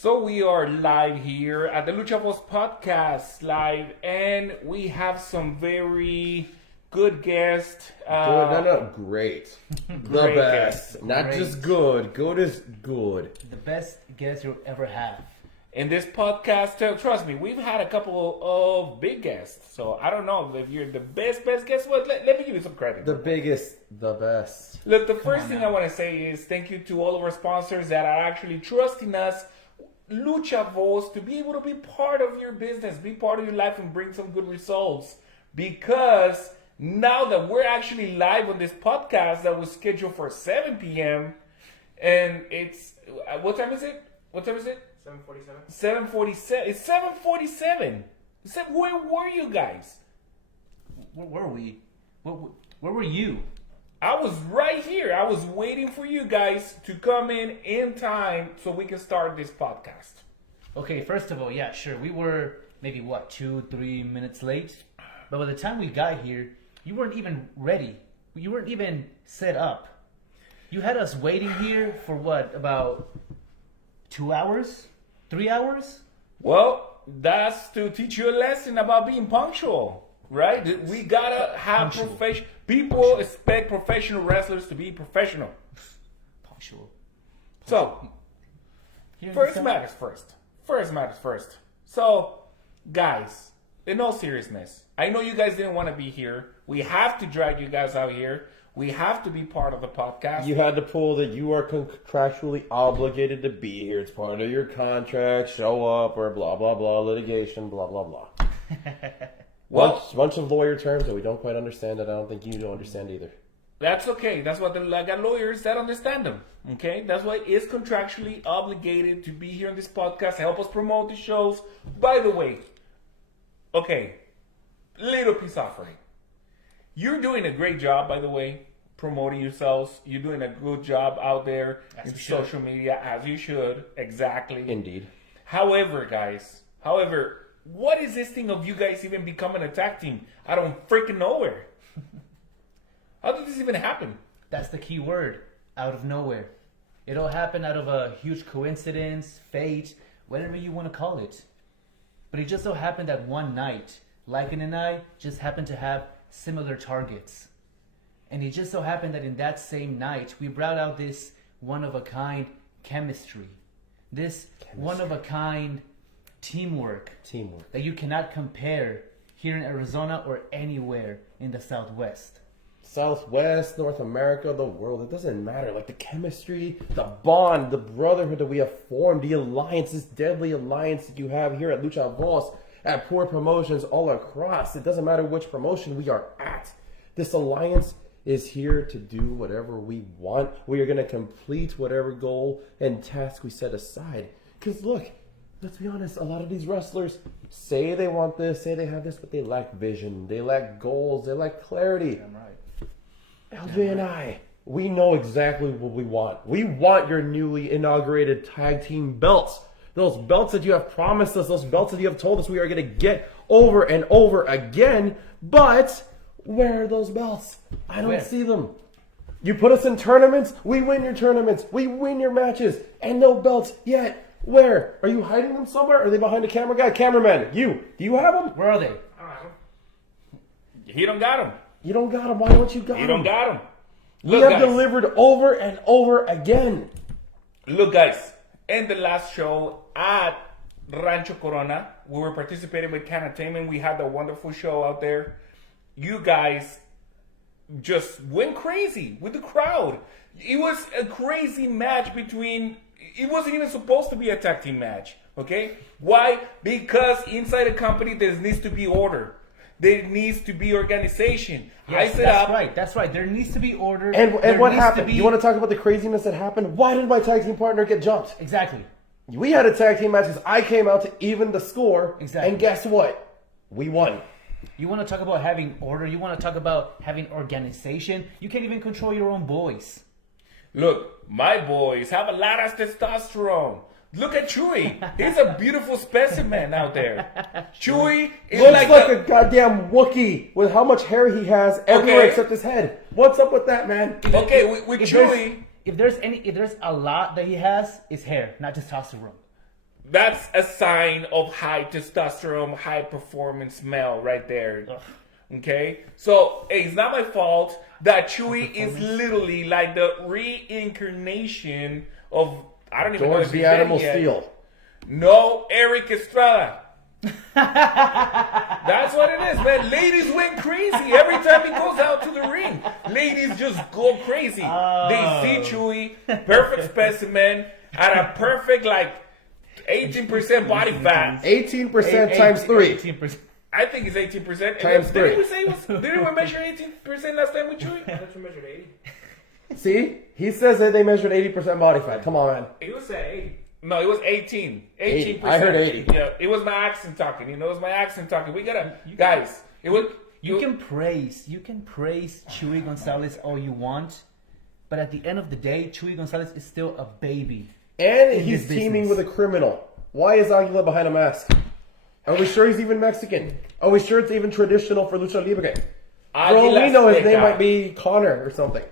So we are live here at the Lucha podcast live, and we have some very good guests. Great. The Great best. guest. Not Great. just good. Good is good. The best guest you'll ever have. In this podcast, trust me, we've had a couple of big guests. So I don't know if you're the best guest. Well, let me give you some credit. The biggest, the best. Look, the first on thing now. I want to say is thank you to all of our sponsors that are actually trusting us, Lucha Voz, to be able to be part of your business, be part of your life, and bring some good results. Because now that we're actually live on this podcast that was scheduled for 7 p.m. and it's what time is it? 7:47. 7:47. It's 7:47. Where were you guys? Where were we? Where were you? I was right here. I was waiting for you guys to come in time so we can start this podcast. Okay, first of all, yeah, sure. We were maybe 2-3 minutes late. But by the time we got here, you weren't even ready. You weren't even set up. You had us waiting here for about 2 hours? 3 hours? Well, that's to teach you a lesson about being punctual, right? We gotta have Punctual. People expect professional wrestlers to be professional. Punctual. So, Here in first the- matters first. First matters first. So, guys, in all seriousness, I know you guys didn't want to be here. We have to drag you guys out here. We have to be part of the podcast. You had to pull that you are contractually obligated to be here. It's part of your contract. Show up or blah, blah, blah, litigation, blah, blah, blah. Well, bunch of lawyer terms that we don't quite understand that I don't think you don't understand either. that's okay. That's what I got lawyers that understand them. Okay, that's why it's contractually obligated to be here on this podcast, help us promote the shows. By the way, okay, little peace offering. You're doing a great job, by the way, promoting yourselves. You're doing a good job out there As in we should. social media, as you should. Exactly. Indeed. However, guys, what is this thing of you guys even becoming a tag team out of freaking nowhere? How did this even happen? That's the key word. Out of nowhere. It all happened out of a huge coincidence, fate, whatever you want to call it. But it just so happened that one night, Lycan and I just happened to have similar targets. And it just so happened that in that same night, we brought out this one-of-a-kind chemistry. This one-of-a-kind teamwork that you cannot compare here in Arizona or anywhere in the Southwest. Southwest, North America, the world, it doesn't matter. Like the chemistry, the bond, the brotherhood that we have formed, the alliance, this deadly alliance that you have here at Lucha Voz, at Poor Promotions all across. It doesn't matter which promotion we are at. This alliance is here to do whatever we want. We are going to complete whatever goal and task we set aside. Because look, let's be honest, a lot of these wrestlers say they want this, say they have this, but they lack vision. They lack goals. They lack clarity. I'm right. LJ and I, we know exactly what we want. We want your newly inaugurated tag team belts. Those belts that you have promised us, those belts that you have told us we are going to get over and over again. But where are those belts? I don't Where? see them. You put us in tournaments, we win your tournaments, we win your matches, and no belts yet. Where? Are you hiding them somewhere? Are they behind a camera guy? Cameraman, do you have them? Where are they? He don't got him. You don't got them. Why don't you got them? He don't got him. We Look, have guys. delivered over and over again. Look, guys, in the last show at Rancho Corona, we were participating with Canatainment. We had a wonderful show out there. You guys just went crazy with the crowd. It was a crazy match between... It wasn't even supposed to be a tag team match, okay? Why? Because inside a company, there needs to be order. There needs to be organization. Yes, that's right. There needs to be order. And There what needs to happened? be- You want to talk about the craziness that happened? Why did my tag team partner get jumped? Exactly. We had a tag team match because I came out to even the score. Exactly. And guess what? We won. You want to talk about having order. You want to talk about having organization. You can't even control your own boys. Look, my boys have a lot of testosterone. Look at Chewy. He's a beautiful specimen out there. Chewy is Looks like, like a goddamn Wookiee with how much hair he has everywhere Okay. except his head. What's up with that, man? Okay, with If Chewy... there's a lot that he has, it's hair, not testosterone. That's a sign of high testosterone, high performance male right there. Okay? So, it's not my fault that Chewy is literally like the reincarnation of, I don't even know George if the he's dead Animal yet. Steel. No, Eric Estrada. That's what it is, man. Ladies went crazy every time he goes out to the ring. Ladies just go crazy. They see Chewy, perfect specimen, at a perfect, like, 18% body fat. 18% times 3. 18%. I think it's 18%. Times Didn't three. we say didn't we measure 18% last time with Chewy? I thought you measured 80. See? He says that they measured 80% body fat. Come on, man. It was at 80. No, it was 18. 18%. I heard 80. Yeah, it was my accent talking. You know, it was my accent talking. We gotta, guys. It was. You can praise Chewy Gonzalez all you want, but at the end of the day, Chewy Gonzalez is still a baby. And In he's his teaming business. with a criminal. Why is Aguila behind a mask? Are we sure he's even Mexican? Are we sure it's even traditional for Lucha Libre? For all Aguila we know, his name Azteca. might be Connor or something.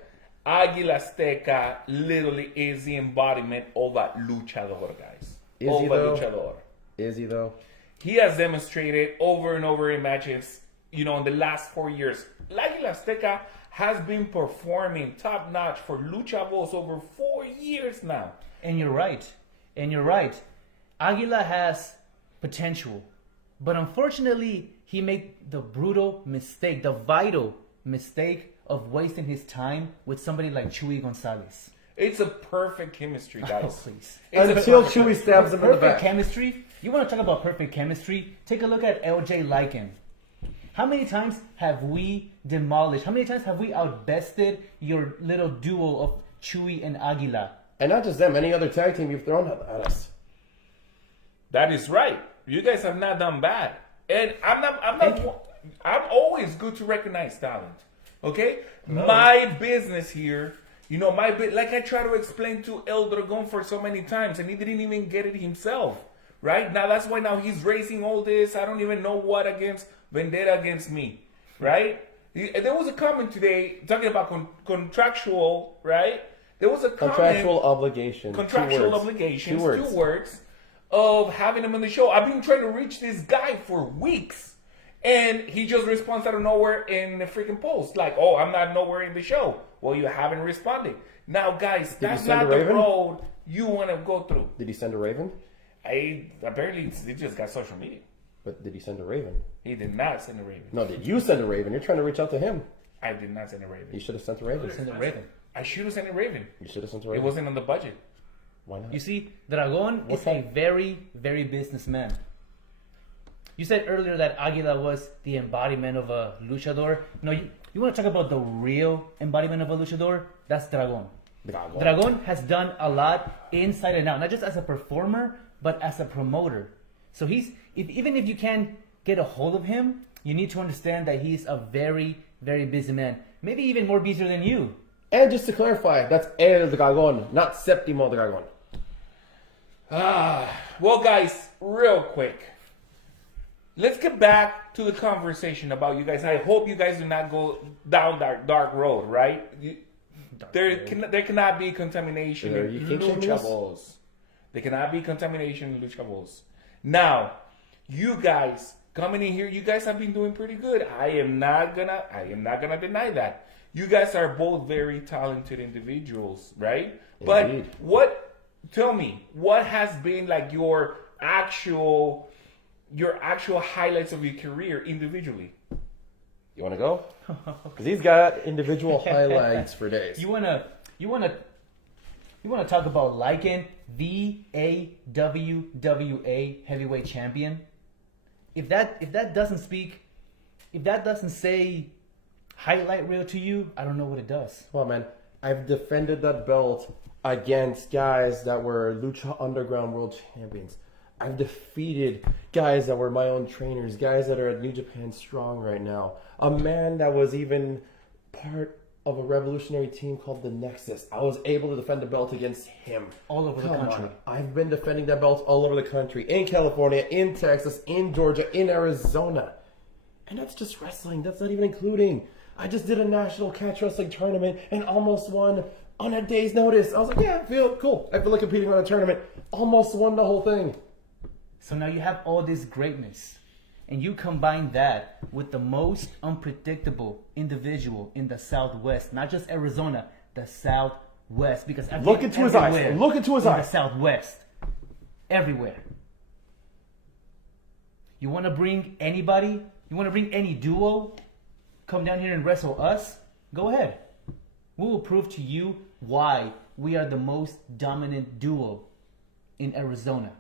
Aguila Azteca literally is the embodiment of a luchador, guys. Is of he, a though? luchador. Is he, though? He has demonstrated over and over in matches, you know, in the last 4 years. Aguila Azteca has been performing top notch for Lucha Voz over 4 years now. And you're right. Aguila has potential. But unfortunately, he made the brutal mistake, the vital mistake of wasting his time with somebody like Chewy Gonzalez. It's a perfect chemistry, guys. Please. It's a Until perfect- Chewy stabs him in the Perfect back. chemistry? You want to talk about perfect chemistry? Take a look at LJ Lycan. How many times have we demolished? How many times have we outbested your little duo of Chewy and Aguila? And not just them, any other tag team you've thrown at us. That is right. You guys have not done bad. And I'm always good to recognize talent. Okay? My business here, you know, like I try to explain to El Dragon for so many times, and he didn't even get it himself. Right? Now that's why now he's raising all this. I don't even know what vendetta against me. Right? There was a comment today talking about contractual, right? There was a comment. Contractual obligation. Contractual 2 words. obligations. 2 words. 2 words of having him on the show. I've been trying to reach this guy for weeks. And he just responds out of nowhere in the freaking post. Like, oh, I'm not nowhere in the show. Well, you haven't responded. Now, guys, that's send not a the Raven? road you want to go through. Did he send a Raven? Apparently, he just got social media. But did he send a Raven? He did not send a Raven. No, did you send a Raven? You're trying to reach out to him. I did not send a You Raven. should have sent a Raven. Send a Raven. I should have sent a Raven. You should have sent a It Raven. wasn't on the budget. Why not? You see, Dragon is a very, very businessman. You said earlier that Aguila was the embodiment of a luchador. No, you want to talk about the real embodiment of a luchador? That's Dragon. Dragon has done a lot inside and out, not just as a performer, but as a promoter. So even if you can get a hold of him, you need to understand that he's a very, very busy man. Maybe even more busier than you. And just to clarify, that's El Dragon, not Séptimo Dragon. Well, guys, real quick. Let's get back to the conversation about you guys. I hope you guys do not go down that dark road, right? There cannot be contamination Are in you kink shaming Lucha us? Balls. There cannot be contamination in Lucha Balls. Now, you guys coming in here, you guys have been doing pretty good. I am not gonna deny that. You guys are both very talented individuals, right? Indeed. But tell me, what has been like your actual highlights of your career individually? You want to go? Because he's got individual highlights for days. You wanna talk about Lycan, the AWWA heavyweight champion? If that doesn't say highlight reel to you, I don't know what it does. Come on, man. I've defended that belt against guys that were Lucha Underground World Champions. I've defeated guys that were my own trainers, guys that are at New Japan Strong right now. A man that was even part of a revolutionary team called the Nexus. I was able to defend the belt against him. All over the Come country. on. I've been defending that belt all over the country. In California, in Texas, in Georgia, in Arizona. And that's just wrestling. That's not even including. I just did a national catch wrestling tournament and almost won on a day's notice. I was like, yeah, I feel cool. I feel like competing on a tournament. Almost won the whole thing. So now you have all this greatness, and you combine that with the most unpredictable individual in the Southwest, not just Arizona, the Southwest. Because I've Look been into his eyes. everywhere Look into his in eyes. the Southwest, everywhere. You want to bring anybody? You want to bring any duo? Come down here and wrestle us? Go ahead. We will prove to you why we are the most dominant duo in Arizona.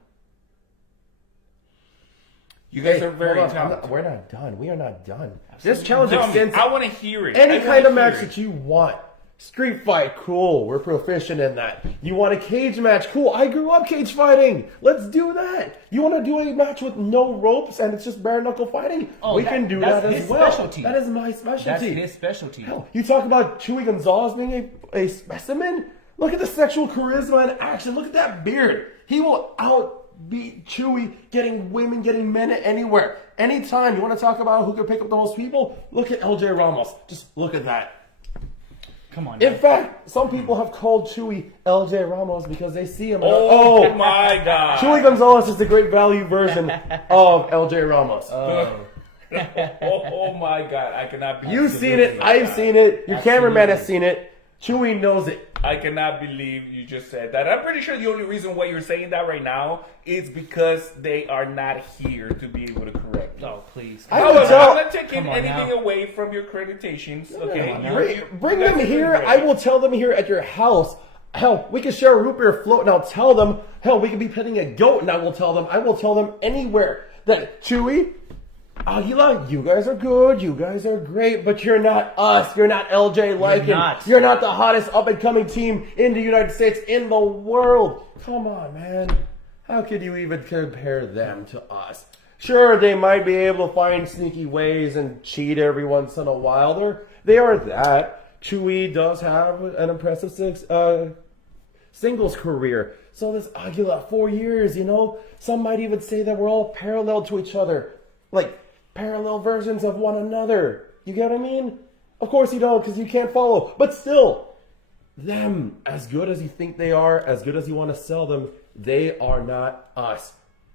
You guys Hey, are very hold on. talented. We're not done. We are not done. This challenge Tell me, extends I want to hear it. any I wanna kind of hear match it. that you want. Street fight, cool. We're proficient in that. You want a cage match? Cool. I grew up cage fighting. Let's do that. You want to do a match with no ropes and it's just bare knuckle fighting? Oh, we can do that's that as his well. specialty. That is my specialty. That's his specialty. Hell, you talk about Chewy Gonzalez being a specimen? Look at the sexual charisma and action. Look at that beard. He will outbeat Chewy getting women, getting men anywhere. Anytime. You want to talk about who can pick up the most people? Look at LJ Ramos. Just look at that. Come on. In man. fact, some people have called Chewy LJ Ramos because they see him. And Oh, my God. Chewy Gonzalez is the great value version of LJ Ramos. Oh my God. I cannot believe You've seen it. I've seen it. Your cameraman has seen it. Chewy knows it. I cannot believe you just said that. I'm pretty sure the only reason why you're saying that right now is because they are not here to be able to correct. Oh, please. I I'm would tell- not taking Come on anything now. away from your accreditations. Okay, on now. Bring you guys them are here. doing great. I will tell them here at your house. Hell, we can share a root beer float and I'll tell them. Hell, we could be petting a goat and I will tell them anywhere that Chewy, Aguila, you guys are good, you guys are great, but you're not us. You're not LJ Lycan. not. You're not the hottest up and coming team in the United States, in the world. Come on, man. How could you even compare them to us? Sure, they might be able to find sneaky ways and cheat every once in a while. They are that. Chewy does have an impressive singles career. So does Aguila, 4 years, you know? Some might even say that we're all parallel to each other. Like, parallel versions of one another. You get what I mean? Of course you don't, because you can't follow. But still, them, as good as you think they are, as good as you want to sell them, they are not us.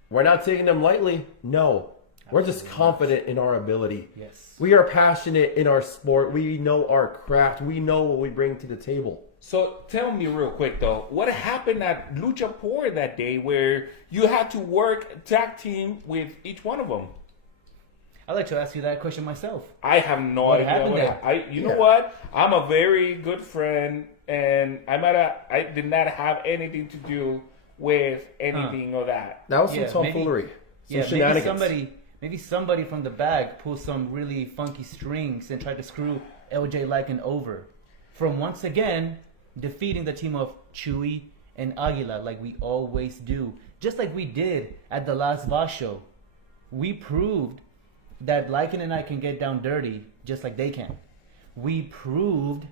We're not taking them lightly. No. We're just confident in our ability. Yes. We are passionate in our sport. We know our craft. We know what we bring to the table. So tell me real quick though, what happened at Lucha Poor that day where you had to work tag team with each one of them? I'd like to ask you that question myself. I have no What idea happened what there? You know what? I'm a very good friend, and I did not have anything to do with anything of that. That was some Yeah, tomfoolery. Some Yeah, shenanigans. maybe somebody from the bag pulled some really funky strings and tried to screw LJ Lycan over. From once again defeating the team of Chewy and Aguila like we always do. Just like we did at the last Voss show. We proved that Lycan and I can get down dirty just like they can. We proved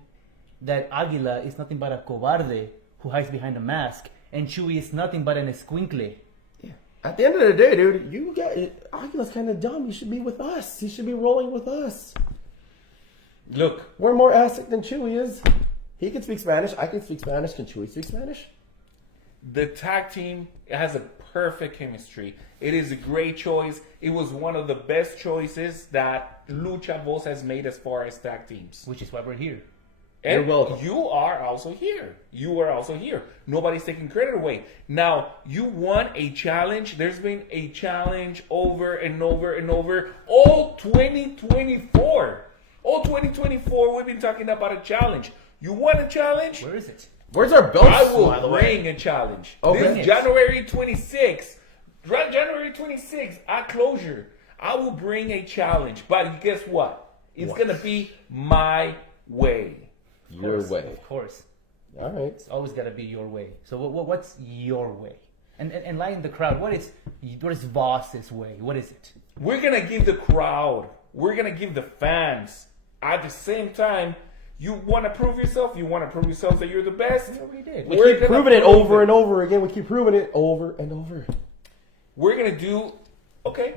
that Aguila is nothing but a cobarde who hides behind a mask, and Chewy is nothing but an escuincle. Yeah. At the end of the day, dude, Aguila's kind of dumb. You should be with us. You should be rolling with us. Look, We're more asset than Chewy is. He can speak Spanish. I can speak Spanish. Can Chewy speak Spanish? the tag team has a perfect chemistry. It is a great choice. It was one of the best choices that Lucha Voz has made as far as tag teams. Which is why we're here. And You're welcome. you are also here. You are also here. Nobody's taking credit away. Now, you won a challenge. There's been a challenge over and over and over. All 2024. All 2024, we've been talking about a challenge. You won a challenge. Where is it? Where's our belts? I by will the way? bring a challenge. Okay. This January 26th. January 26th, at closure, I will bring a challenge. But guess what? It's What? going to be my way. Your way. Of course. All right. It's always got to be your way. So what's your way? And lie in the crowd. What is Voss's way? What is it? We're going to give the crowd, we're going to give the fans, at the same time, you want to prove yourself? You want to prove yourself that you're the best? We already did. We We're keep gonna proving it prove over it. and over again. We keep proving it over and over. We're going to do, okay,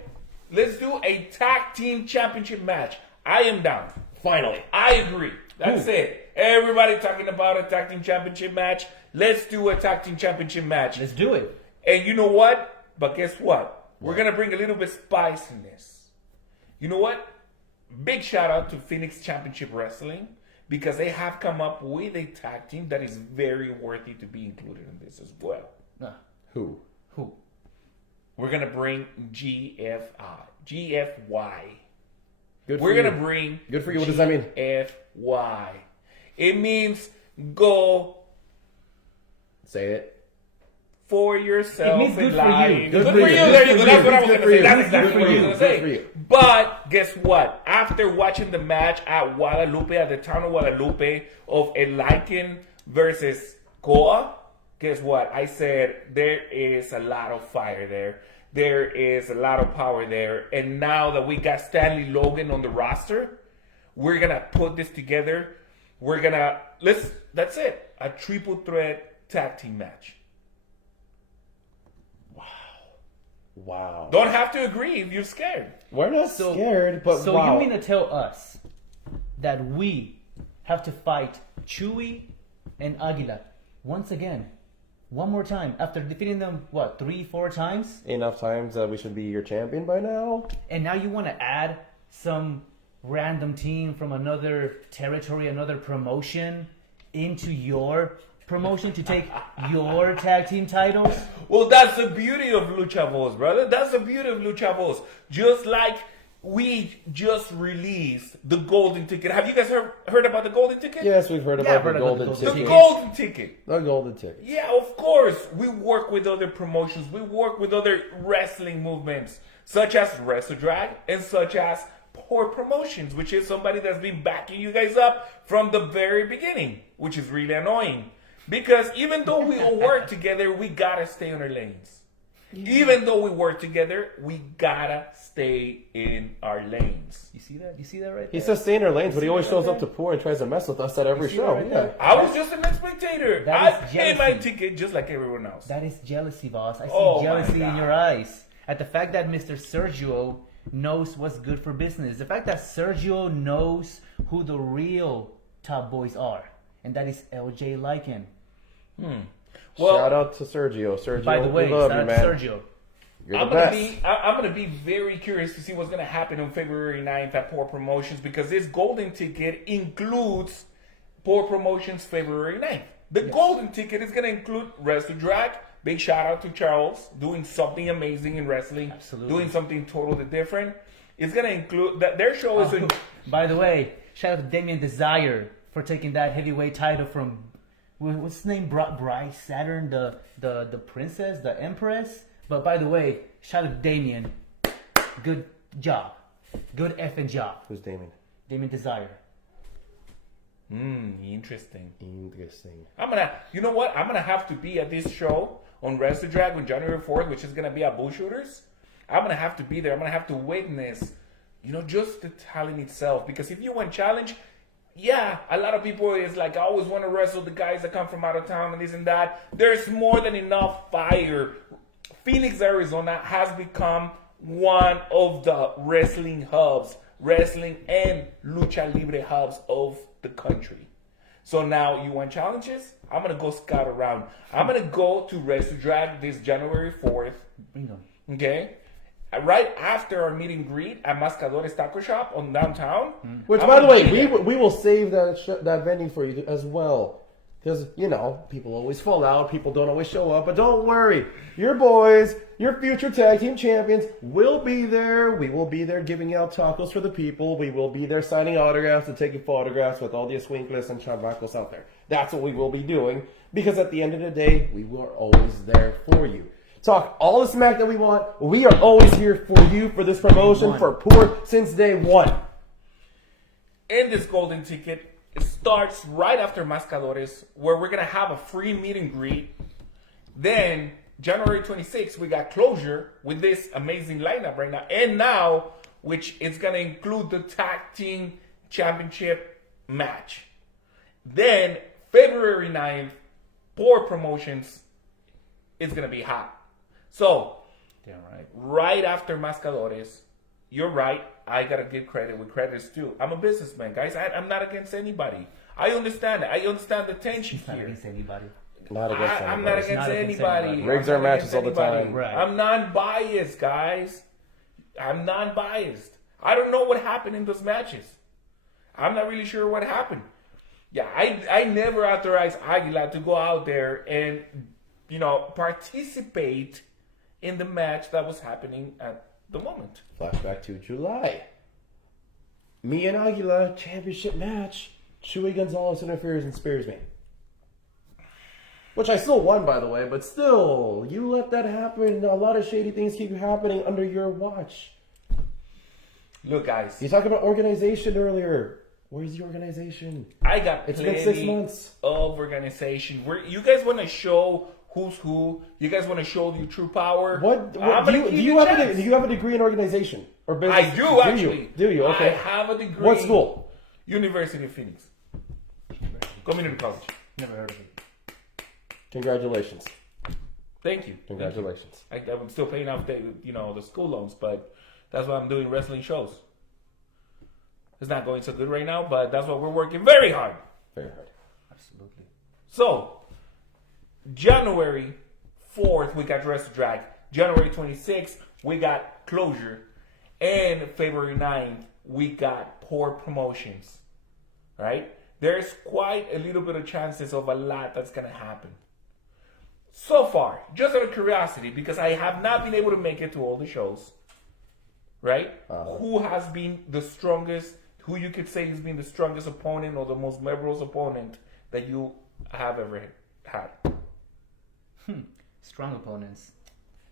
let's do a tag team championship match. I am down. Finally. I agree. That's it. Everybody talking about a tag team championship match. Let's do a tag team championship match. Let's do it. And you know what? But guess what? We're going to bring a little bit spice in this. You know what? Big shout out to Phoenix Championship Wrestling because they have come up with a tag team that is very worthy to be included in this as well. Who? We're going to bring GFY. Good for We're you. going to bring Good for you. What does that mean? GFY. It means go Say it. for yourself. It means good in for you. line. Good Good for for you. you. Good There you for go. you. That's what I was Good going for to say. you. That's Good exactly for what I was you. going to Good for say. you. But guess what? After watching the match at Guadalupe, at the town of Guadalupe, of a Lycan versus Koa, guess what? I said there is a lot of fire there. There is a lot of power there. And now that we got Stanley Logan on the roster, we're going to put this together. We're going to, that's it. A triple threat tag team match. Wow. Don't have to agree if you're scared. We're not scared, but So wow. you mean to tell us that we have to fight Chewy and Aguila once again, one more time, after defeating them, 3-4 times? Enough times that we should be your champion by now? And now you want to add some random team from another territory, another promotion into your promotion to take your tag team titles? Well, that's the beauty of Lucha Voz, brother. That's the beauty of Lucha Voz. Just like we just released the golden ticket. Have you guys heard about the golden ticket? Yes, we've heard Yeah, about I've heard the about golden the The golden ticket. golden ticket. The golden ticket. Yeah, of course. We work with other promotions. We work with other wrestling movements, such as Wrestle Drag and such as Poor Promotions, which is somebody that's been backing you guys up from the very beginning, which is really annoying. Because even though we all work together, we gotta stay on our lanes. Even though we work together, we gotta stay in our lanes. You see that? You see that right He there? says stay in our lanes, but he always shows up to Poor and tries to mess with us at every see that show. right Yeah. there? I was just a spectator. That I is paid my jealousy. ticket just like everyone else. That is jealousy, boss. I see Oh, my jealousy in God. your eyes. At the fact that Mr. Sergio knows what's good for business. The fact that Sergio knows who the real top boys are. And that is LJ Lycan. Well, Shout out to Sergio. Sergio, By the way, we love shout you, out man. to Sergio. You're I'm the gonna best. I'm gonna be very curious to see what's gonna happen on February 9th at Poor Promotions because this golden ticket includes Poor Promotions February 9th. The golden ticket is gonna include Wrestle Drag. Big shout out to Charles doing something amazing in wrestling, Absolutely. doing something totally different. It's gonna include that their show is in, By the way, shout out to Damien Desire for taking that heavyweight title from what's his name? Bryce Saturn, the princess, the empress. But by the way, shout out to Damien. Good job. Good effing job. Who's Damien? Damien Desire. interesting. Interesting. You know what? I'm gonna have to be at this show on Wrestle Drag on January 4th, which is gonna be at Bull Shooters. I'm gonna have to be there. I'm gonna have to witness, just the talent itself. Because if you win challenge, yeah, a lot of people is like, I always want to wrestle the guys that come from out of town and this and that. There's more than enough fire. Phoenix, Arizona has become one of the wrestling hubs, wrestling and lucha libre hubs of the country. So now you want challenges? I'm going to go scout around. I'm going to go to Wrestle Drag this January 4th. Bring them. Okay? Right after our meet and greet at Mascadores Taco Shop on downtown. Which, I'm by the gonna way, be there. we will save that venue for you as well. Because, people always fall out. People don't always show up. But don't worry. Your boys, your future tag team champions will be there. We will be there giving out tacos for the people. We will be there signing autographs and taking photographs with all the escuincles and chavacos out there. That's what we will be doing. Because at the end of the day, we were always there for you. Talk all the smack that we want. We are always here for you, for this promotion, for Poor, since day one. In this golden ticket, it starts right after Mascadores, where we're going to have a free meet and greet. Then, January 26th, we got closure with this amazing lineup right now. And now, which is going to include the Tag Team Championship match. Then, February 9th, Poor Promotions is going to be hot. So, Damn right. right after Mascadores, you're right. I gotta give credit where credit is due. I'm a businessman, guys. I'm not against anybody. I understand it. I understand the tension Not here. against anybody. Not against I'm not against Not against anybody. anybody. Rigs I'm our not matches against all the anybody. time. Right. I'm non-biased, guys. I'm non-biased. I don't know what happened in those matches. I'm not really sure what happened. Yeah, I never authorized Aguila to go out there and, participate in the match that was happening at the moment. Flashback to July. Me and Aguila, championship match. Chewy Gonzalez interferes and spears me. Which I still won, by the way, but still, you let that happen. A lot of shady things keep happening under your watch. Look, guys, You talked about organization earlier. Where's the organization? I got It's been plenty 6 months. of organization. You guys want to show who's who? You guys want to show your true power? What I'm do gonna you, give do you you a have? chance. Do you have a degree in organization or business? I do actually. Do you? Okay. I have a degree. What school? University of Phoenix. Community college. Never heard of it. Congratulations. Thank you. Congratulations. I'm still paying off the school loans, but that's why I'm doing wrestling shows. It's not going so good right now, but that's why we're working very hard. Very hard. Absolutely. So, January 4th, we got Dress to Drag. January 26th, we got Closure. And February 9th, we got Poor Promotions. Right? There's quite a little bit of chances of a lot that's going to happen. So far, just out of curiosity, because I have not been able to make it to all the shows, right? Who has been the strongest, who you could say has been the strongest opponent or the most memorable opponent that you have ever had? Strong opponents.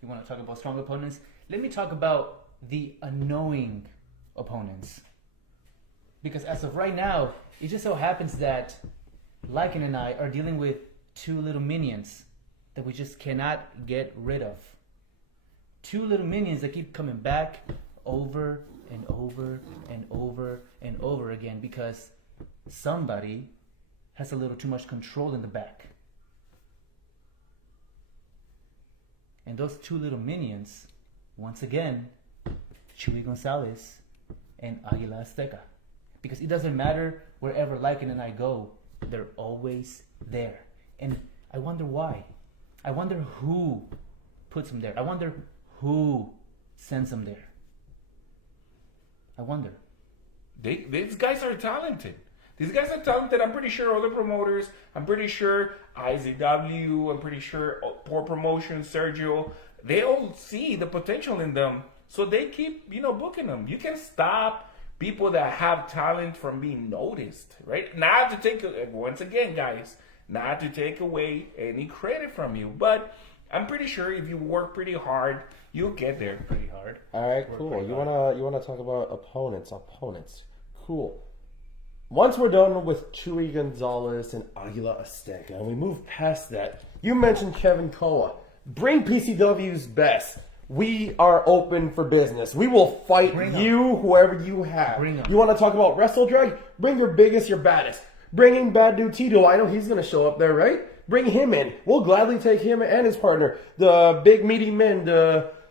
You want to talk about strong opponents? Let me talk about the annoying opponents. Because as of right now, it just so happens that Lycan and I are dealing with two little minions that we just cannot get rid of. Two little minions that keep coming back over and over and over and over again because somebody has a little too much control in the back. And those two little minions, once again, Chuy Gonzalez and Aguila Azteca. Because it doesn't matter wherever Lycan and I go, they're always there. And I wonder why. I wonder who puts them there. I wonder who sends them there. I wonder. These guys are talented. These guys are talented. I'm pretty sure other promoters, I'm pretty sure IZW, I'm pretty sure Poor Promotion, Sergio, they all see the potential in them. So they keep, booking them. You can stop people that have talent from being noticed, right? Not to take, once again, guys, not to take away any credit from you, but I'm pretty sure if you work pretty hard, you'll get there pretty hard. All right, cool. You wanna talk about opponents? Cool. Once we're done with Chuy Gonzalez and Aguila Azteca, and we move past that, you mentioned Kevin Koa. Bring PCW's best. We are open for business. We will fight you, whoever you have. Bring 'em. You want to talk about Wrestle Drag? Bring your biggest, your baddest. Bringing Bad Dude Tito. I know he's going to show up there, right? Bring him in. We'll gladly take him and his partner. The big meaty men,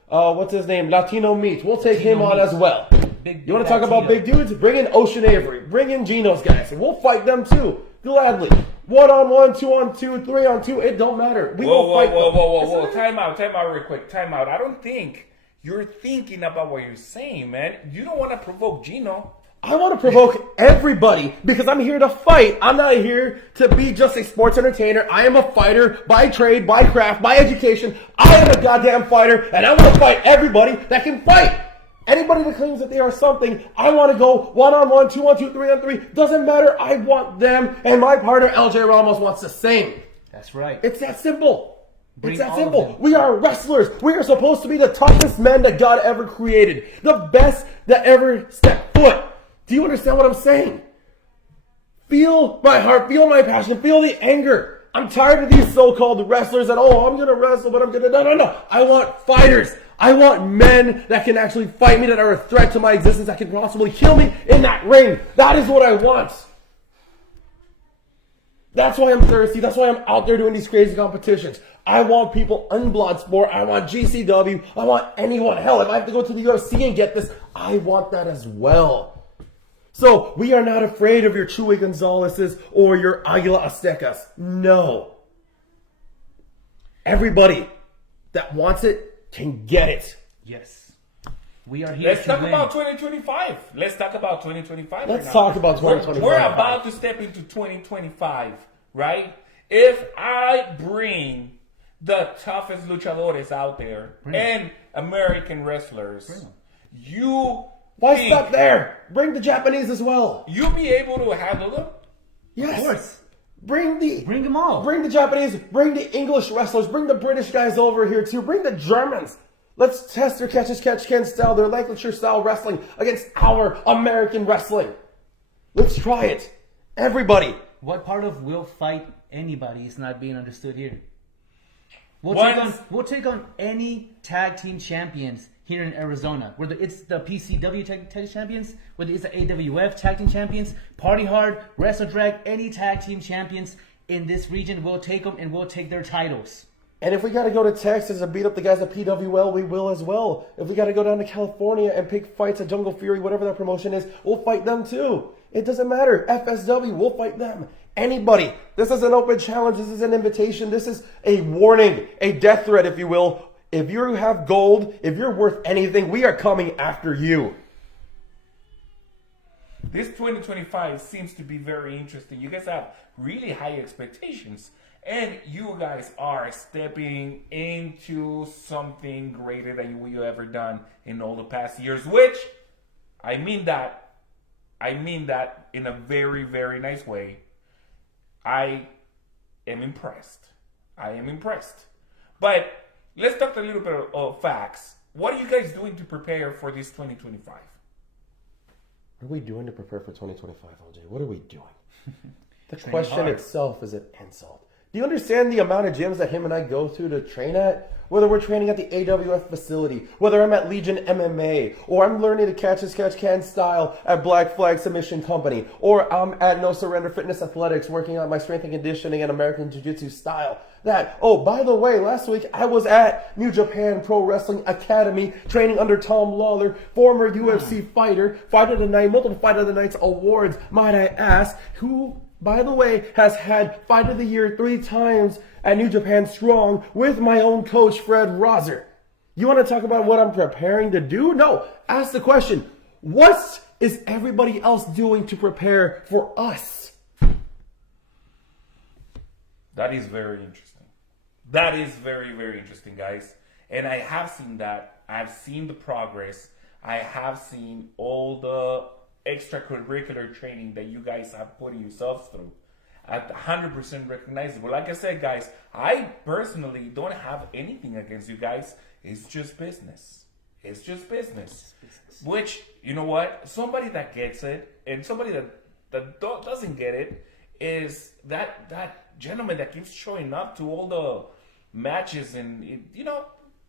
what's his name? Latino Meat. We'll take him on as well. You want to talk about big dudes? Bring in Ocean Avery. Bring in Gino's guys. We'll fight them too. Gladly. 1-on-1, 2-on-2, 3-on-2. It don't matter. We will fight them. Whoa. Time out real quick. Time out. I don't think you're thinking about what you're saying, man. You don't want to provoke Gino. I want to provoke everybody because I'm here to fight. I'm not here to be just a sports entertainer. I am a fighter by trade, by craft, by education. I am a goddamn fighter, and I want to fight everybody that can fight. Anybody that claims that they are something, I want to go 1-on-1, 2-on-2, 3-on-3. Doesn't matter. I want them, and my partner LJ Ramos wants the same. That's right. It's that simple. Bring It's that all of simple. them. We are wrestlers. We are supposed to be the toughest men that God ever created. The best that ever stepped foot. Do you understand what I'm saying? Feel my heart. Feel my passion. Feel the anger. I'm tired of these so-called wrestlers that, I'm going to wrestle, but I'm going to... No. I want fighters. I want men that can actually fight me, that are a threat to my existence, that can possibly kill me in that ring. That is what I want. That's why I'm thirsty. That's why I'm out there doing these crazy competitions. I want people in Bloodsport. I want GCW. I want anyone. Hell, if I have to go to the UFC and get this, I want that as well. So, we are not afraid of your Chuy Gonzalez's or your Aguila Aztecas. No. Everybody that wants it can get it. Yes. We are here Let's to talk win. about 2025. Let's talk about 2025. Let's right now. talk about 2025. We're about to step into 2025, right? If I bring the toughest luchadores out there and American wrestlers, you Why think stop there? Bring the Japanese as well. you'll be able to handle them? Yes. Of course. Bring Bring them all. the Japanese, bring the English wrestlers, bring the British guys over here too, bring the Germans. Let's test their catch-as-catch-can style, their Lancashire style wrestling against our American wrestling. Let's try it. Everybody. What part of will fight anybody is not being understood here? We'll take on any tag team champions here in Arizona. Whether it's the PCW tag team champions, whether it's the AWF tag team champions, Party Hard, Wrestle Drag, any tag team champions in this region, we'll take them and we'll take their titles. And if we got to go to Texas and beat up the guys at PWL, we will as well. If we got to go down to California and pick fights at Jungle Fury, whatever that promotion is, we'll fight them too. It doesn't matter. FSW, we'll fight them. Anybody. This is an open challenge. This is an invitation. This is a warning, a death threat, if you will. If you have gold, if you're worth anything, we are coming after you. This 2025 seems to be very interesting. You guys have really high expectations. And you guys are stepping into something greater than you've ever done in all the past years, which I mean that in a very, very nice way. I am impressed. But let's talk a little bit of facts. What are you guys doing to prepare for this 2025? What are we doing to prepare for 2025, LJ? What are we doing? The Training question hard. itself is an insult. Do you understand the amount of gyms that him and I go to train at? Whether we're training at the AWF facility, whether I'm at Legion MMA, or I'm learning to catch-as-catch-can style at Black Flag Submission Company, or I'm at No Surrender Fitness Athletics working on my strength and conditioning and American Jiu-Jitsu style. Oh, by the way, last week I was at New Japan Pro Wrestling Academy training under Tom Lawler, former UFC fighter, Fight of the Night, multiple Fight of the Nights awards, might I ask, who, by the way, has had Fight of the Year 3 times at New Japan Strong with my own coach, Fred Roser. You want to talk about what I'm preparing to do? No, ask the question, what is everybody else doing to prepare for us? That is very interesting. That is very, very interesting, guys. And I have seen that. I've seen the progress. I have seen all the extracurricular training that you guys have put yourselves through. At 100% recognizable. Like I said, guys, I personally don't have anything against you guys. It's just business. It's just business. Which, you know what? Somebody that gets it and somebody that doesn't get it is that gentleman that keeps showing up to all the matches and,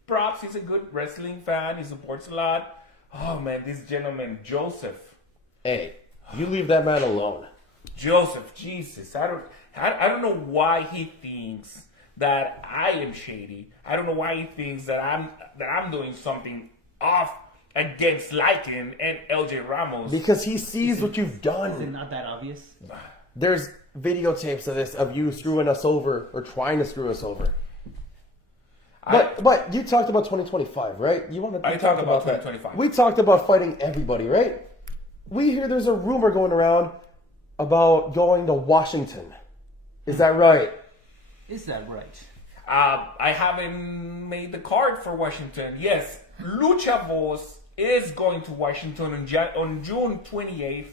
props. He's a good wrestling fan. He supports a lot. Oh, man, this gentleman, Joseph. Hey, you leave that man alone. Joseph, Jesus, I don't know why he thinks that I am shady. I don't know why he thinks that I'm doing something off against Lycan and LJ Ramos. Because he sees what you've Is it done. not that obvious? There's videotapes of this, of you screwing us over or trying to screw us over. But you talked about 2025, right? You want to I talked about that. 2025. We talked about fighting everybody, right? We hear there's a rumor going around about going to Washington. Is that right? Is that right? I haven't made the card for Washington. Yes, Lucha Boss is going to Washington on June 28th.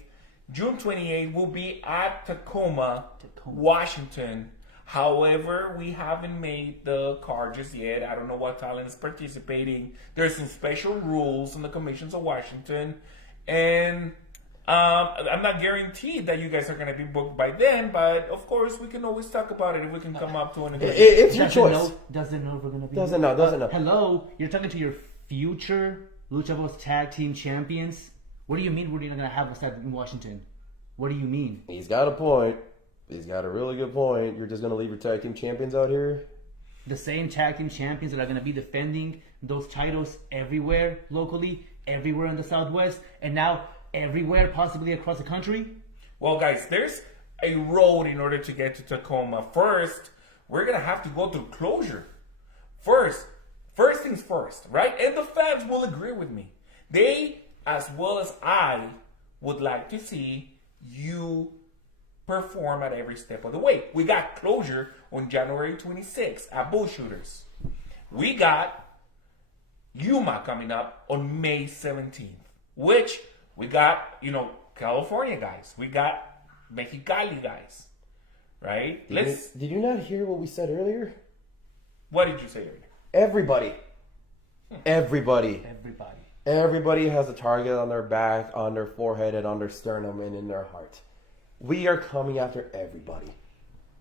June 28th will be at Tacoma, Washington. However, we haven't made the card just yet. I don't know what talent is participating. There's some special rules in the commissions of Washington. And I'm not guaranteed that you guys are going to be booked by then, but of course we can always talk about it if we can come up to an agreement. It's your choice. Doesn't know if we're going to be Doesn't know. Hello? You're talking to your future Lucha Bros Tag Team Champions? What do you mean we're not going to have us in Washington? What do you mean? He's got a point. He's got a really good point. You're just going to leave your tag team champions out here? The same tag team champions that are going to be defending those titles everywhere, locally, everywhere in the Southwest, and now everywhere, possibly across the country? Well, guys, there's a road in order to get to Tacoma. First, we're going to have to go through closure. first things first, right? And the fans will agree with me. They, as well as I, would like to see you perform at every step of the way. We got closure on January 26th at Bullshooters. We got Yuma coming up on May 17th, which we got, California guys. We got Mexicali guys, right? Did you not hear what we said earlier? What did you say earlier? Everybody. Everybody. Everybody. Everybody has a target on their back, on their forehead, and on their sternum, and in their heart. We are coming after everybody.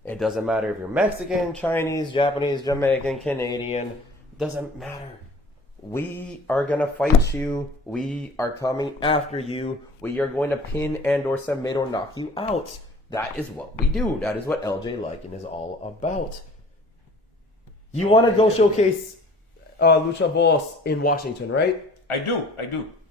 It doesn't matter if you're Mexican, Chinese, Japanese, Jamaican, Canadian. Doesn't matter. We are going to fight you. We are coming after you. We are going to pin and or submit or knock you out. That is what we do. That is what LJ Lycan is all about. You want to go showcase Lucha Boss in Washington, right? I do.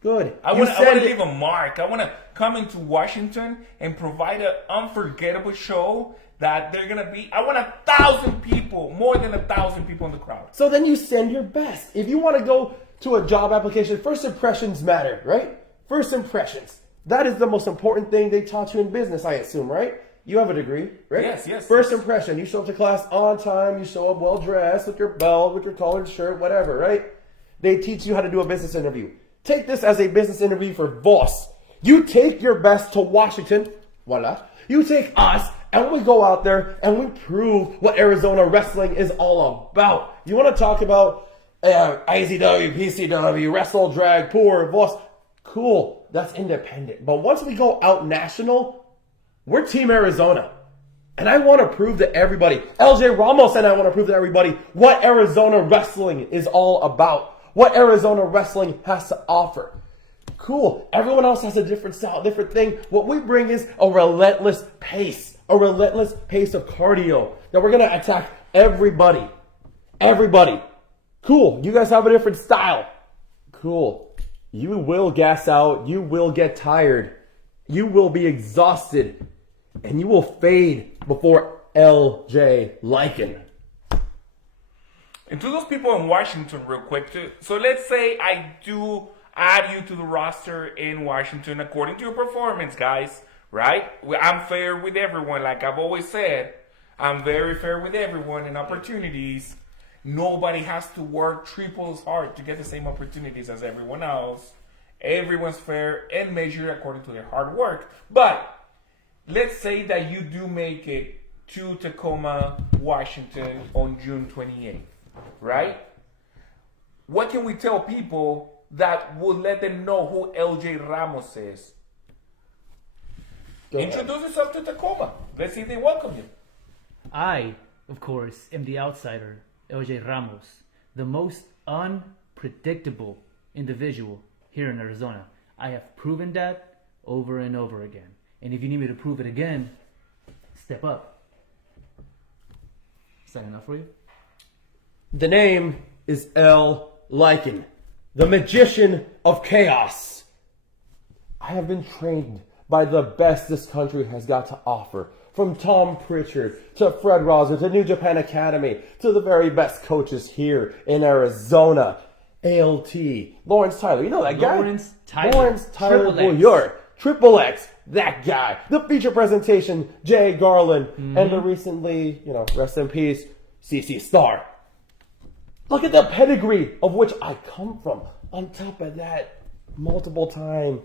Good. I want to leave a mark. I want to come into Washington and provide an unforgettable show that they're going to be. I want 1,000 people, more than 1,000 people in the crowd. So then you send your best. If you want to go to a job application, first impressions matter, right? First impressions. That is the most important thing they taught you in business, I assume, right? You have a degree, right? Yes. First impression. You show up to class on time. You show up well dressed with your belt, with your collared shirt, whatever, right? They teach you how to do a business interview. Take this as a business interview for Voss. You take your best to Washington. Voila. You take us, and we go out there, and we prove what Arizona wrestling is all about. You want to talk about IZW, PCW, Wrestle Drag, Poor, Voss. Cool. That's independent. But once we go out national, we're Team Arizona. And I want to prove to everybody, LJ Ramos and I want to prove to everybody what Arizona wrestling is all about. What Arizona wrestling has to offer. Cool. Everyone else has a different style, different thing. What we bring is a relentless pace. A relentless pace of cardio. That we're going to attack everybody. Everybody. Cool. You guys have a different style. Cool. You will gas out. You will get tired. You will be exhausted. And you will fade before LJ Lycan. And to those people in Washington, real quick, too. So let's say I do add you to the roster in Washington according to your performance, guys. Right? I'm fair with everyone. Like I've always said, I'm very fair with everyone in opportunities. Nobody has to work triple as hard to get the same opportunities as everyone else. Everyone's fair and measured according to their hard work. But let's say that you do make it to Tacoma, Washington on June 28th, right? What can we tell people that will let them know who LJ Ramos is? Introduce yourself to Tacoma. Let's see if they welcome you. I, of course, am the outsider, LJ Ramos, the most unpredictable individual here in Arizona. I have proven that over and over again. And if you need me to prove it again, step up. Is that enough for you? The name is L. Lycan, the magician of chaos. I have been trained by the best this country has got to offer. From Tom Pritchard to Fred Rosser to New Japan Academy to the very best coaches here in Arizona. ALT, Lawrence Tyler. You know that guy? Lawrence Tyler. Lawrence Tyler Triple X. Bouillard. Triple X. That guy. The feature presentation, Jay Garland. And the recently, rest in peace, CC Star. Look at the pedigree of which I come from. On top of that, multiple time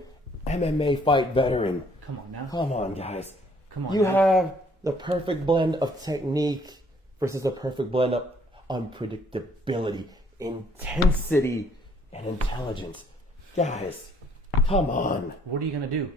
MMA fight veteran. Come on now. Come on, guys. Come on You now. have the perfect blend of technique versus the perfect blend of unpredictability, intensity, and intelligence. Guys, come on. What are you going to do?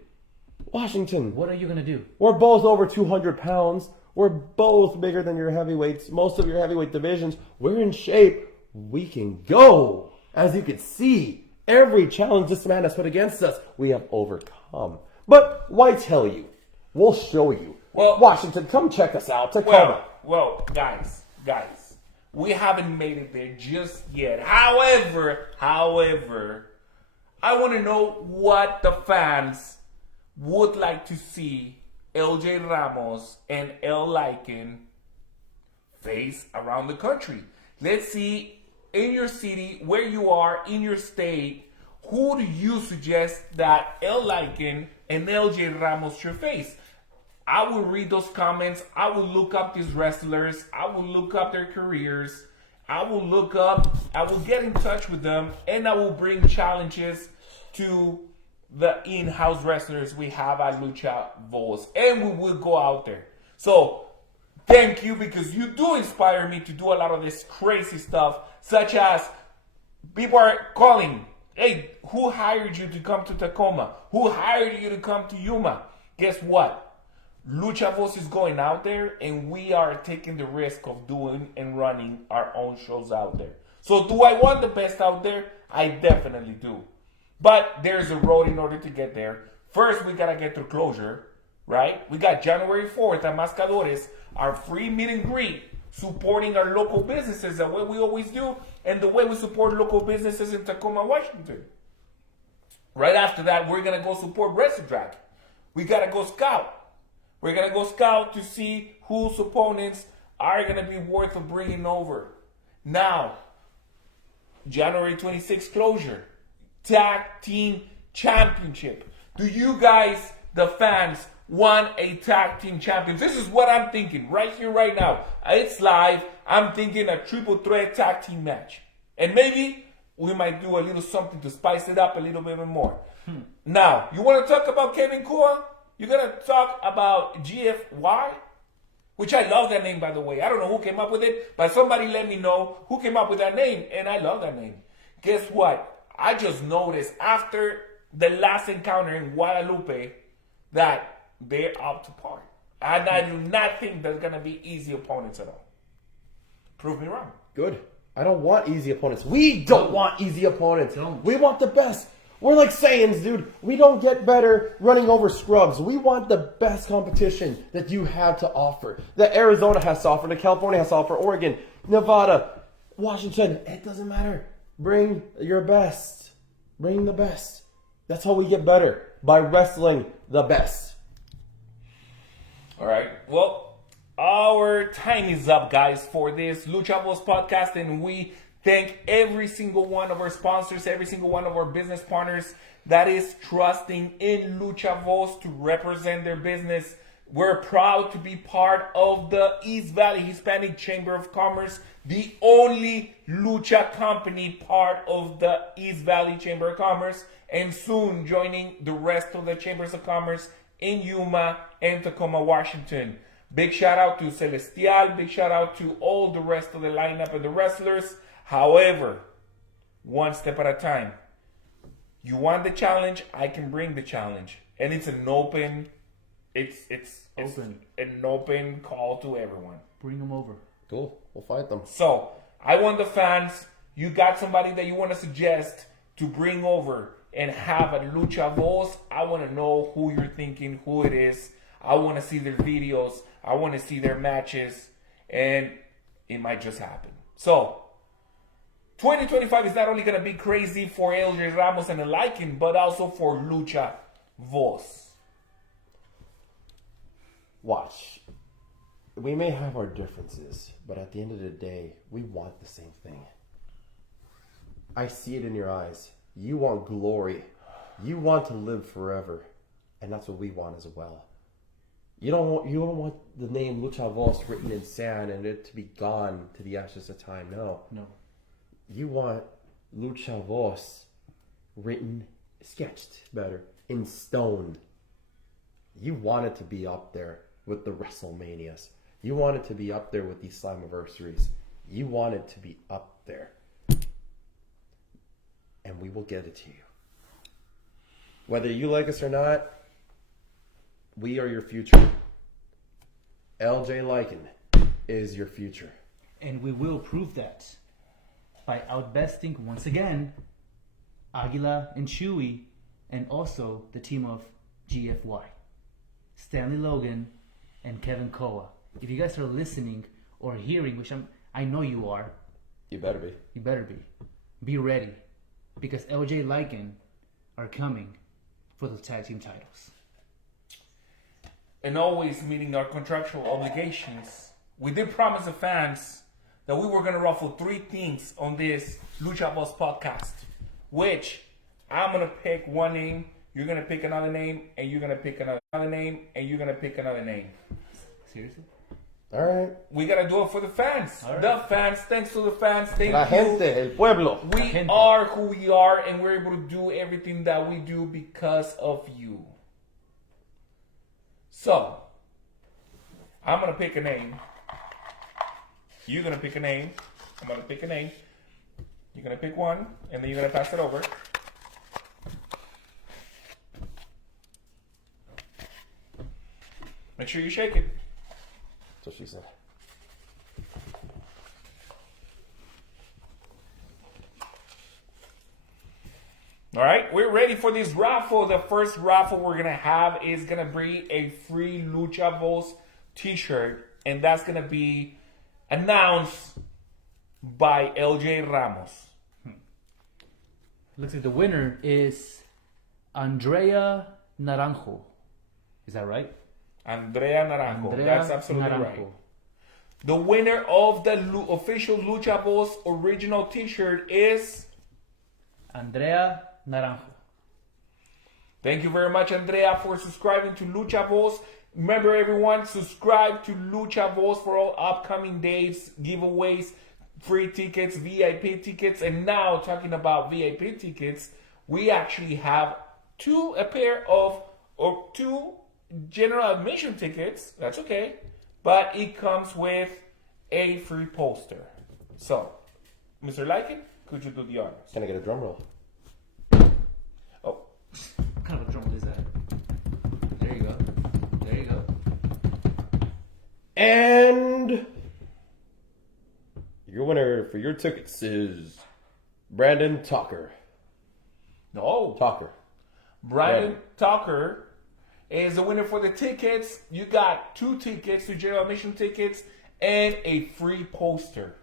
Washington. What are you going to do? We're both over 200 pounds. We're both bigger than your heavyweights, most of your heavyweight divisions. We're in shape. We can go. As you can see, every challenge this man has put against us, we have overcome. But why tell you? We'll show you. Well, Washington, come check us out. Tacoma. Well, guys, we haven't made it there just yet. However, I want to know what the fans would like to see LJ Ramos and L. Lycan face around the country. Let's see in your city, where you are, in your state, who do you suggest that El Lycan and LJ Ramos should face? I will read those comments. I will look up these wrestlers. I will look up their careers. I will get in touch with them, and I will bring challenges to the in-house wrestlers we have at Lucha Voz, and we will go out there. So, thank you, because you do inspire me to do a lot of this crazy stuff, such as people are calling, hey, who hired you to come to Tacoma? Who hired you to come to Yuma? Guess what? Lucha Voz is going out there, and we are taking the risk of doing and running our own shows out there. So do I want the best out there? I definitely do. But there's a road in order to get there. First, we got to get through closure, right? We got January 4th at Mascadores, our free meet and greet, supporting our local businesses the way we always do, and the way we support local businesses in Tacoma, Washington. Right after that, we're going to go support WrestleDrag. We got to go scout. We're going to go scout to see whose opponents are going to be worth of bringing over. Now, January 26th closure. Tag Team Championship. Do you guys, the fans, want a Tag Team Champion? This is what I'm thinking right here, right now. It's live. I'm thinking a triple threat tag team match. And maybe we might do a little something to spice it up a little bit more. Now, you want to talk about Kevin Kua? You're going to talk about GFY? Which I love that name, by the way. I don't know who came up with it, but somebody let me know who came up with that name, and I love that name. Guess what? I just noticed after the last encounter in Guadalupe that they're up to par. And I do not think there's going to be easy opponents at all. Prove me wrong. Good. I don't want easy opponents. We don't want easy opponents. Don't. We want the best. We're like Saiyans, dude. We don't get better running over scrubs. We want the best competition that you have to offer. That Arizona has to offer, that California has to offer, Oregon, Nevada, Washington. It doesn't matter. Bring your best. Bring the best. That's how we get better, by wrestling the best. All right. Well, our time is up, guys, for this Lucha Voz podcast, and we thank every single one of our sponsors, every single one of our business partners that is trusting in Lucha Voz to represent their business. We're proud to be part of the East Valley Hispanic Chamber of Commerce, the only lucha company part of the East Valley Chamber of Commerce, and soon joining the rest of the Chambers of Commerce in Yuma and Tacoma, Washington. Big shout out to Celestial, big shout out to all the rest of the lineup and the wrestlers. However, one step at a time. You want the challenge, I can bring the challenge. And it's an open, it's Open. an open call to everyone. Bring them over. Cool. We'll fight them. So, I want the fans, you got somebody that you want to suggest to bring over and have a Lucha Voz. I want to know who you're thinking, who it is. I want to see their videos. I want to see their matches. And it might just happen. So, 2025 is not only going to be crazy for LJ Ramos and the Lycan, but also for Lucha Voz. Watch. We may have our differences, but at the end of the day, we want the same thing. I see it in your eyes. You want glory. You want to live forever. And that's what we want as well. You don't want the name Lucha Voz written in sand and it to be gone to the ashes of time. No. You want Lucha Voz written, sketched better, in stone. You want it to be up there with the WrestleManias. You want it to be up there with these Slammiversaries. You want it to be up there. And we will get it to you. Whether you like us or not, we are your future. LJ Lycan is your future. And we will prove that by outbesting, once again, Aguila and Chewy, and also the team of GFY. Stanley Logan and Kevin Koa. If you guys are listening or hearing, which I know you are. You better be. You better be. Be ready. Because LJ Lycan are coming for the tag team titles. And always meeting our contractual obligations. We did promise the fans that we were gonna ruffle 3 things on this Lucha Boss podcast, which I'm gonna pick one name, you're gonna pick another name, and you're gonna pick another name, and you're gonna pick another name. Seriously? All right. We gotta do it for the fans. All right. The fans, thanks to the fans, thank La you. gente, el pueblo. We gente. are who we are, and we're able to do everything that we do because of you. So, I'm gonna pick a name. You're gonna pick a name. I'm gonna pick a name. You're gonna pick one, and then you're gonna pass it over. Make sure you shake it. That's what she said. All right, we're ready for this raffle. The first raffle we're gonna have is gonna be a free Lucha Voz t-shirt, and that's gonna be announced by LJ Ramos. Looks like the winner is Andrea Naranjo. Is that right? Andrea Naranjo. Andrea That's absolutely Naranjo. right. The winner of the official Lucha Voz original t-shirt is... Andrea Naranjo. Thank you very much, Andrea, for subscribing to Lucha Voz. Remember, everyone, subscribe to Lucha Voz for all upcoming dates, giveaways, free tickets, VIP tickets. And now, talking about VIP tickets, we actually have two general admission tickets. That's okay. But it comes with a free poster. So, Mr. Lycan, could you do the honors? Can I get a drum roll? Oh, What kind of a drum is that? There you go. There you go. And your winner for your tickets is Brandon Tucker. no. Tucker. Brian Right. Tucker is the winner for the tickets. You got 2 tickets, 2 general admission tickets, and a free poster.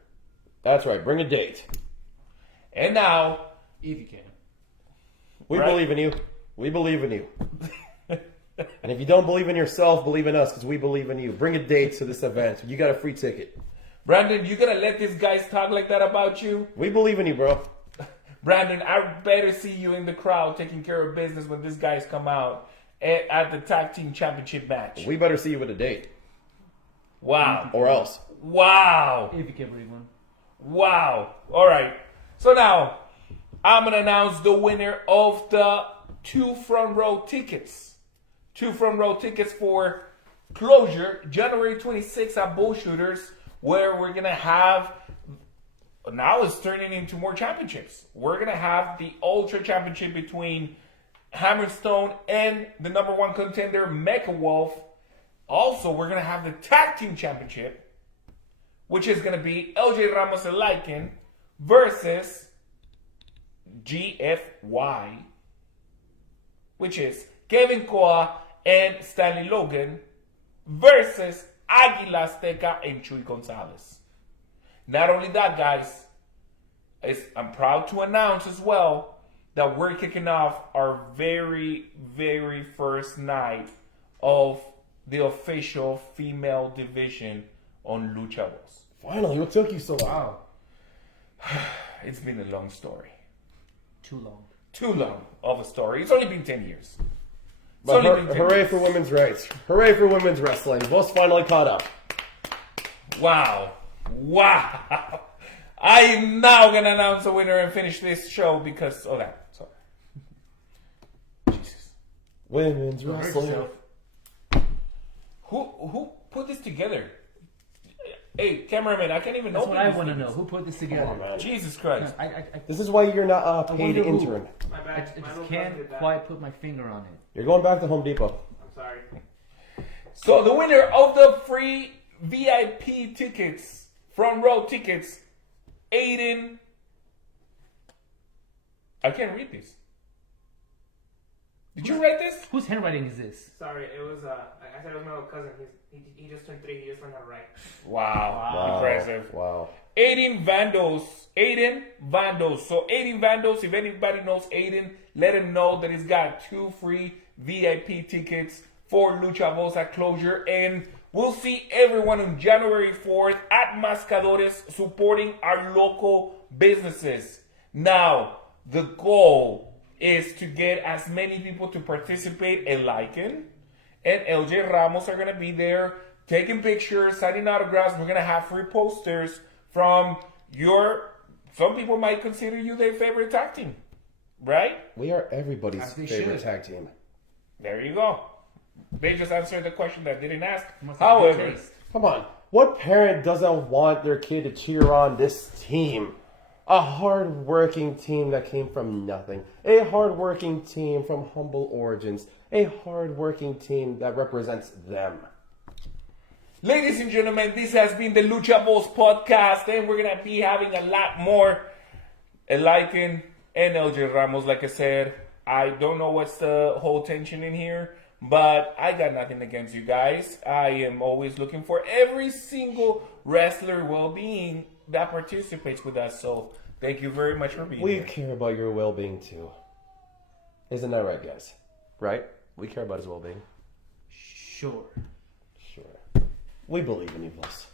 That's right. Bring a date. And now, If you can. We Right. believe in you. We believe in you. And if you don't believe in yourself, believe in us because we believe in you. Bring a date to this event. You got a free ticket. Brandon, you gonna let these guys talk like that about you? We believe in you, bro. Brandon, I better see you in the crowd taking care of business when these guys come out at the tag team championship match. We better see you with a date. Wow. Or else. Wow. If you can believe one. Wow. All right. So now, I'm going to announce the winner of the 2 front row tickets. 2 front row tickets for Closure, January 26th at Bullshooters, where we're going to have, now it's turning into more championships. We're going to have the Ultra Championship between Hammerstone and the number 1 contender, Mecha Wolf. Also, we're going to have the Tag Team Championship, which is going to be LJ Ramos and Lycan versus GFY, which is Kevin Koa and Stanley Logan versus Aguila Azteca and Chuy Gonzalez. Not only that, guys, I'm proud to announce as well that we're kicking off our very, very first night of the official female division on Lucha Voz. Finally, what took you so long? Wow. It's been a long story. Too long. Too long of a story. It's only been 10 years. It's But only been 10 hooray years. for women's rights. Hooray for women's wrestling. Both finally caught up. Wow. Wow. I am now going to announce the winner and finish this show because of that. Sorry. Jesus. Women's wrestling. Who put this together? Hey, cameraman, I can't even That's open what I these want to things. know. Who put this Come together? on, man. Jesus Christ. I This is why you're not a paid wonder who. intern. My I bad. My just little can't cousin did that. quite put my finger on it. You're going back to Home Depot. I'm sorry. So the winner of the free VIP tickets, front row tickets, Aiden. I can't read this. Did you write this? Whose handwriting is this? Sorry, it was I said it was my little cousin. He just turned 3. He just learned how to write. Wow. Impressive. Wow. Aiden Vandos. So Aiden Vandos, if anybody knows Aiden, let him know that he's got 2 free VIP tickets for Lucha Voz at Closure. And We'll see everyone on January 4th at Mascadores supporting our local businesses. Now, the goal is to get as many people to participate. Lycan and LJ Ramos are going to be there taking pictures, signing autographs. We're going to have free posters from some people might consider you their favorite tag team, right? We are everybody's As they favorite should. tag team. There you go. They just answered the question that I didn't ask. Must have good However, taste. Come on. What parent doesn't want their kid to cheer on this team? A hard-working team that came from nothing. A hard-working team from humble origins. A hard-working team that represents them. ladies and gentlemen, this has been the Lucha Boss podcast, and we're going to be having a lot more. Lycan and LJ Ramos, like I said. I don't know what's the whole tension in here, but I got nothing against you guys. I am always looking for every single wrestler well-being that participates with us. So thank you very much for being We here. care about your well-being too. Isn't that right, guys? Right? We care about his well-being. Sure. Sure. We believe in you, boss.